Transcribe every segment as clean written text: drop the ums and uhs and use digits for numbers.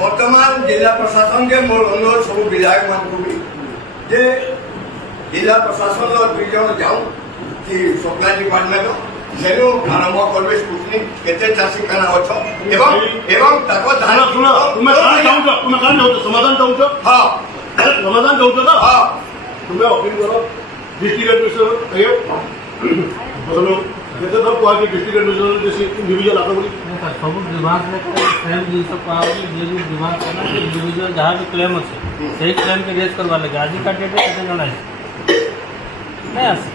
बर्तमान जिला प्रशासन के मोर अनुरोध सब विधायक मान को भी जे जिला प्रशासन दुई जन जाऊँ कि सप्लाई डिपार्टमेंट सेनु आरंभ करबे स्कुटनी केते चासी खाना अछ एवं एवं ताको धान सुनो तुमे कान चाहू तुमे कान चाहू समाधान चाहू हां समाधान चाहू तो हां तुमे अपील करो डिस्ट्रिक्ट एडमिनिस्ट्रेशन कहियो बोलो केते तो कोआ के डिस्ट्रिक्ट एडमिनिस्ट्रेशन जैसे इंडिविजुअल आका बोली सब विभाग में क्लेम जी सब पावली जे भी विभाग करना इंडिविजुअल जहां भी क्लेम আছে সেই क्लेम के रेज करवा लगे आज का डेट केते जणा है नहीं आस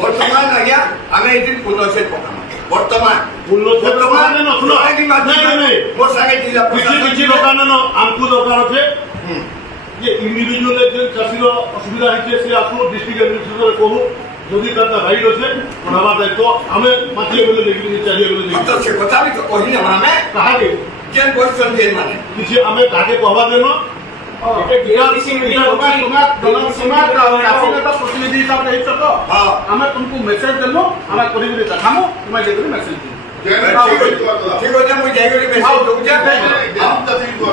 वर्तमान आज्ञा आमे एटी पुनो से पकाम वर्तमान पुनो से वर्तमान न सुनो नहीं मोर संगे जिला किछि दোकान न आमकु दरकार আছে ये इंडिविजुअल जे चासी रो असुविधा है से आपको डिस्ट्रिक्ट एडमिनिस्ट्रेटर कहू যদি তার রাইট আছে পড়াবার দায়িত্ব আমি মাটিয়ে বলে দেখি চালিয়ে বলে দেখি তো সে কথা भी কহি না মানে কাহাকে যেন কোশ্চেন দেন মানে কিছু আমি কাকে কহবা দেন এটা ডিআরসি মিটিং होगा তোমার কাফিনে তো প্রতিনিধি হিসাব रही तो हां আমি तुमको মেসেজ দেলো আমি করি করে দেখামু তুমি দেখি মেসেজ দিও ঠিক আছে মুই যাই করে মেসেজ দউ যা हम तभी कर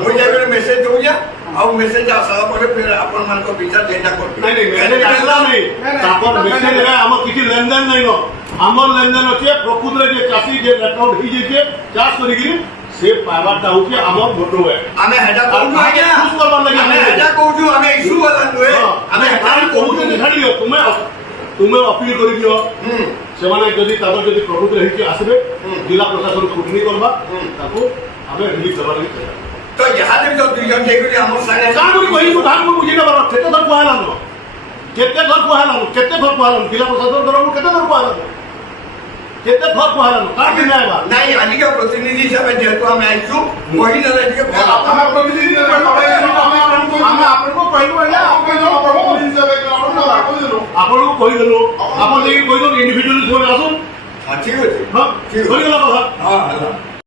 मुई जाई करे मेसेज दउ जा आउ मेसेज आसा परे फिर अपन मान को विचार देना कर नहीं मैंने आसला नहीं तापर मेसेज रे हम किछि लेनदेन नहीं न हमर लेनदेन अछि प्रकृत रे जे चासी जे अकाउंट ही जे चाष करी गिरी से पावाटा होछि हमर भोटो है हमें हेडा कहू आज्ञा खुश करबा लगे हमें हेडा कहू हमें इशू वाला नुए हमें हेडा कहू के दिखाडियो तुमे अपील करि दियो से माने जदी तापर जदी प्रकृत रे कि आसबे जिला प्रशासन छुटनी करबा ताको हमें रिलीज करबा लगे तो यहाँ भी तो दुई जन जेकरी हमर संगे कान को कहि धान को बुझी ना बार केते धर कोहाला न केते धर कोहाला जिला प्रशासन दरम केते धर कोहाला केते धर कोहाला का भी नहीं बा नहीं आदि के प्रतिनिधि हिसाब से जेतो हम आइछु वही न रह के हम प्रतिनिधि हम आपन को कहलु है आपन जो प्रतिनिधि हिसाब से आपन को कहि देलो आपन लेके कहि दो इंडिविजुअल जोन आसो हां ठीक है हां ठीक है